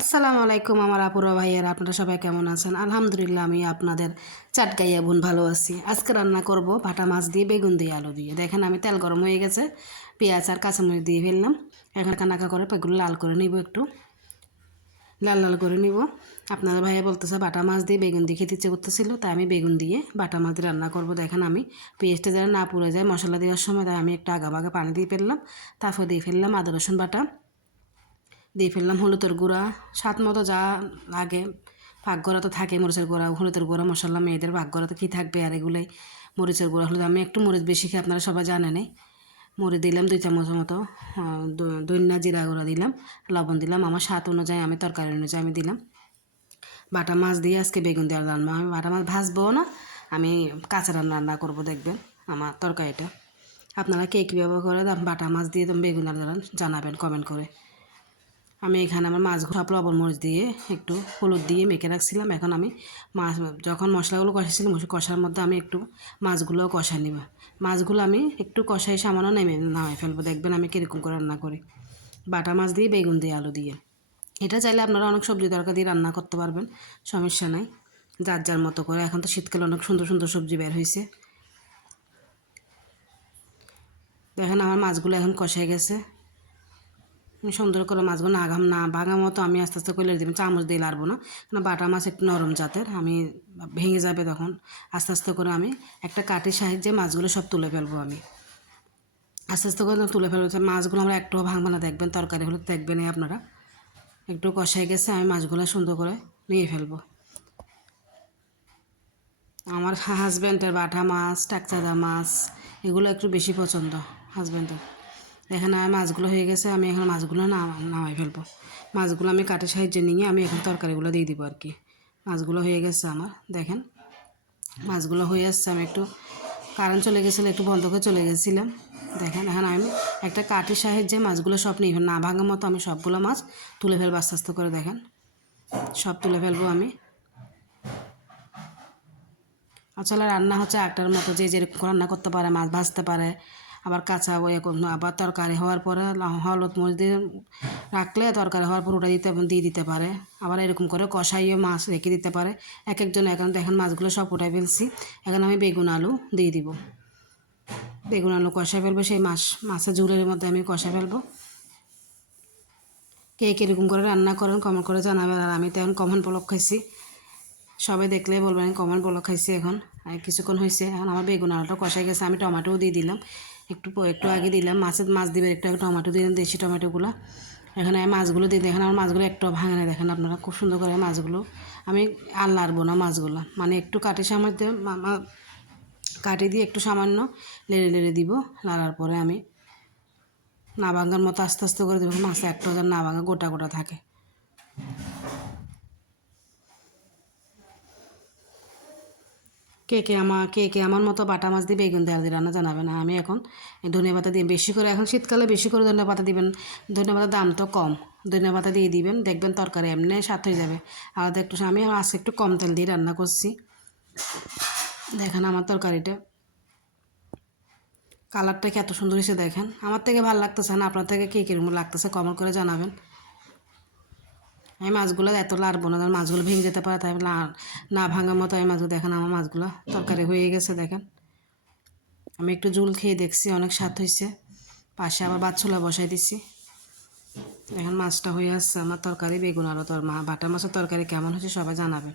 আসসালামু আলাইকুম আমার আপুরা ভাইয়ের, আপনারা সবাই কেমন আছেন? আলহামদুলিল্লাহ, আমি আপনাদের চাটকাইয়া বোন ভালো আছি। আজকে রান্না করব ভাটা মাছ দিয়ে, বেগুন দিয়ে, আলু দিয়ে। দেখেন আমি তেল গরম হয়ে গেছে, পেঁয়াজ আর কাঁচামরিচ দিয়ে ফেললাম। এখন কানাকা করে পেগুলো লাল করে নিব একটু। লাল লাল করে নিব। আপনাদের ভাইয়া বলতেছে বাটা মাছ দিয়ে বেগুন দিয়ে খেতে ইচ্ছে করতেছিল, তাই আমি বেগুন দিয়ে বাটা মাছ দিয়ে রান্না করব। দেখেন আমি পেঁয়াজটা যেন না পুড়ে যায়, মশলা দেওয়ার সময় তাই আমি একটু আগাবাগে পানি দিয়ে ফেললাম, তারপর দিয়ে ফেললাম আদা রসুন বাটা। দিয়ে ফেললাম হলুদের গুঁড়া। স্বাদ মতো যা লাগে পাকঘরা তো থাকে মরিচের গুঁড়া। হলুদের গুঁড়া, মশলা, মেয়েদের পাকঘরা তো কী থাকবে আর এগুলোই? মরিচের গুঁড়া, হলুদ। আমি একটু মরিচ বেশি খাই, আপনারা সবাই জানেনই। মরিচ দিলাম দুই চামচ মতো। দৈন্যা জিরা গুঁড়া দিলাম, লবণ দিলাম। আমার স্বাদ অনুযায়ী আমি তরকারি অনুযায়ী আমি দিলাম। বাটা মাছ দিয়ে আজকে বেগুন দেওয়ার রান্না। আমি বাটা মাছ ভাজবো না, আমি কাঁচা রান্না রান্না করব, দেখবেন আমার তরকারিটা। আপনারা কে কীভাবে করে, বাটা মাছ দিয়ে বেগুন রান্না জানাবেন কমেন্ট করে। আমি এখানে আমার মাছগুলো লবণ মরিচ দিয়ে একটু হলুদ দিয়ে মেখে রাখছিলাম। এখন আমি মাছ, যখন মশলাগুলো কষাইছিলাম কষার মধ্যে আমি একটু মাছগুলোও কষাই নিব। মাছগুলো আমি একটু কষাই সামান্য নেমে নামাই ফেলব। দেখবেন আমি কীরকম করে রান্না করি। বাটা মাছ দিয়ে, বেগুন দিয়ে, আলু দিয়ে। এটা চাইলে আপনারা অনেক সবজি তরকারি দিয়ে রান্না করতে পারবেন, সমস্যা নাই। যার যার মতো করে। এখন তো শীতকালে অনেক সুন্দর সুন্দর সবজি বের হয়েছে দেখেন আমার মাছগুলো এখন কষাই গেছে। সুন্দর করে মাছগুলো আগাম না। ভাঙা মতো আমি আস্তে আস্তে করে দেবেন চামচ দিয়ে লাড়বো না। কারণ বাটা মাছ একটু নরম জাতের, আমি ভেঙে যাবে তখন। আস্তে আস্তে করে আমি একটা কাঠের সাহায্যে মাছগুলো সব তুলে ফেলব আমি। আস্তে আস্তে করে তুলে ফেলব মাছগুলো আমরা একটু ভাঙবো না, দেখবেন তরকারি হলে দেখবেন আপনারা। একটু কষাই গেছে, আমি মাছগুলো সুন্দর করে নিয়ে ফেলব। আমার হাজব্যান্ডের বাটা মাছ, টাকচাদা মাছ, এগুলো একটু বেশি পছন্দ হাজব্যান্ডের এখানে মাছগুলো হয়ে গেছে, আমি এখন মাছগুলো নামাই ফেলব। মাছগুলো আমি কাঠের সাহায্যে নিয়ে আমি এখন তরকারিগুলো দিয়ে দিব আর কি। মাছগুলো হয়ে গেছে আমার, দেখেন। মাছগুলো হয়ে আসছে, আমি একটু কারেন্ট চলে গেছিল, একটু বন্ধ করে চলে গেছিলাম। দেখেন, এখন আমি একটা কাঠের সাহায্যে মাছগুলো সব নিয়ে, না ভাঙার মতো আমি সবগুলো মাছ তুলে ফেলব আস্তে আস্তে করে, দেখেন। সব তুলে ফেলব আমি। আসলে রান্না হচ্ছে একটার মতো, যে যেরকম রান্না করতে পারে, মাছ ভাজতে পারে আবার কাঁচা ওই আবার তরকারি হওয়ার পরে হলুদ মরিচ দিয়ে রাখলে তরকারি হওয়ার পর ওটা দিতে দিয়ে দিতে পারে। আবার এরকম করে কষাইয়ে মাছ রেখে দিতে পারে। এক একজন এখন এখন মাছগুলো সব উঠাই ফেলছি। এখন আমি বেগুন আলু দিয়ে দিব। বেগুন আলু কষাই ফেলব, সেই মাছ, মাছের ঝুলের মধ্যে আমি কষাই ফেলব। কে কীরকম করে রান্না করেন কমন করে জানাবেন। আর আমি তো এখন কমন পলক খাইছি। সবাই দেখলে বলবেন কমন পলক খাইছি এখন। আর কিছুক্ষণ হয়েছে এখন আমার বেগুন আলুটা কষাই গেছে, আমি টমেটোও দিয়ে দিলাম। একটু একটু আগে দিলাম। মাছের মাছ দিবে একটু আগে টমেটো দিলাম দেশি টমেটোগুলো। এখানে মাছগুলো দিয়ে দেখেন আমার মাছগুলো একটু ভাঙে না দেখেন আপনারা খুব সুন্দর করে মাছগুলো। আমি আর লাড়বো না মাছগুলো। মানে একটু কাটি সামান্য কাটি দিয়ে একটু সামান্য লেড়ে লেড়ে দিব। লাড়ার পরে আমি না ভাঙার মতো আস্তে আস্তে করে দেবো। মাছ একটা যেন না ভাঙা, গোটা গোটা থাকে। কে কে আমার কে কে আমার মতো বাটা মাছ দিয়ে বেগুন দেওয়া দিয়ে রান্না জানাবেন আমি এখন ধনে পাতা দিয়ে বেশি করে এখন শীতকালে বেশি করে ধনে পাতা দিবেন। ধনে পাতার দাম তো কম। ধনে পাতা দিয়ে দিবেন। দেখবেন তরকারি এমনি স্বাদ হয়ে যাবে। আলাদা একটু আমি আজকে একটু কম তেল দিয়ে রান্না করছি। দেখেন আমার তরকারিটা। কালারটা কি এত সুন্দর হয়েছে দেখেন। আমার থেকে ভালো লাগতেছে না। আপনার থেকে কে কীরকম লাগতেছে কমেন্ট করে জানাবেন। আমি মাছগুলো এত লাড়বো না মাছগুলো ভেঙে যেতে পারে, তাই না ভাঙার মতো আমি মাছগুলো দেখেন, আমার মাছগুলো তরকারি হয়ে গেছে দেখেন। আমি একটু জুল খেয়ে দেখছি, অনেক স্বাদ হয়েছে। পাশে আবার বাচ্চুলা বসাই দিছি এখন মাছটা হয়ে আসছে আমার তরকারি, বেগুন আরও তোর মা বাটা মাছের তরকারি কেমন হয়েছে সবাই জানাবে।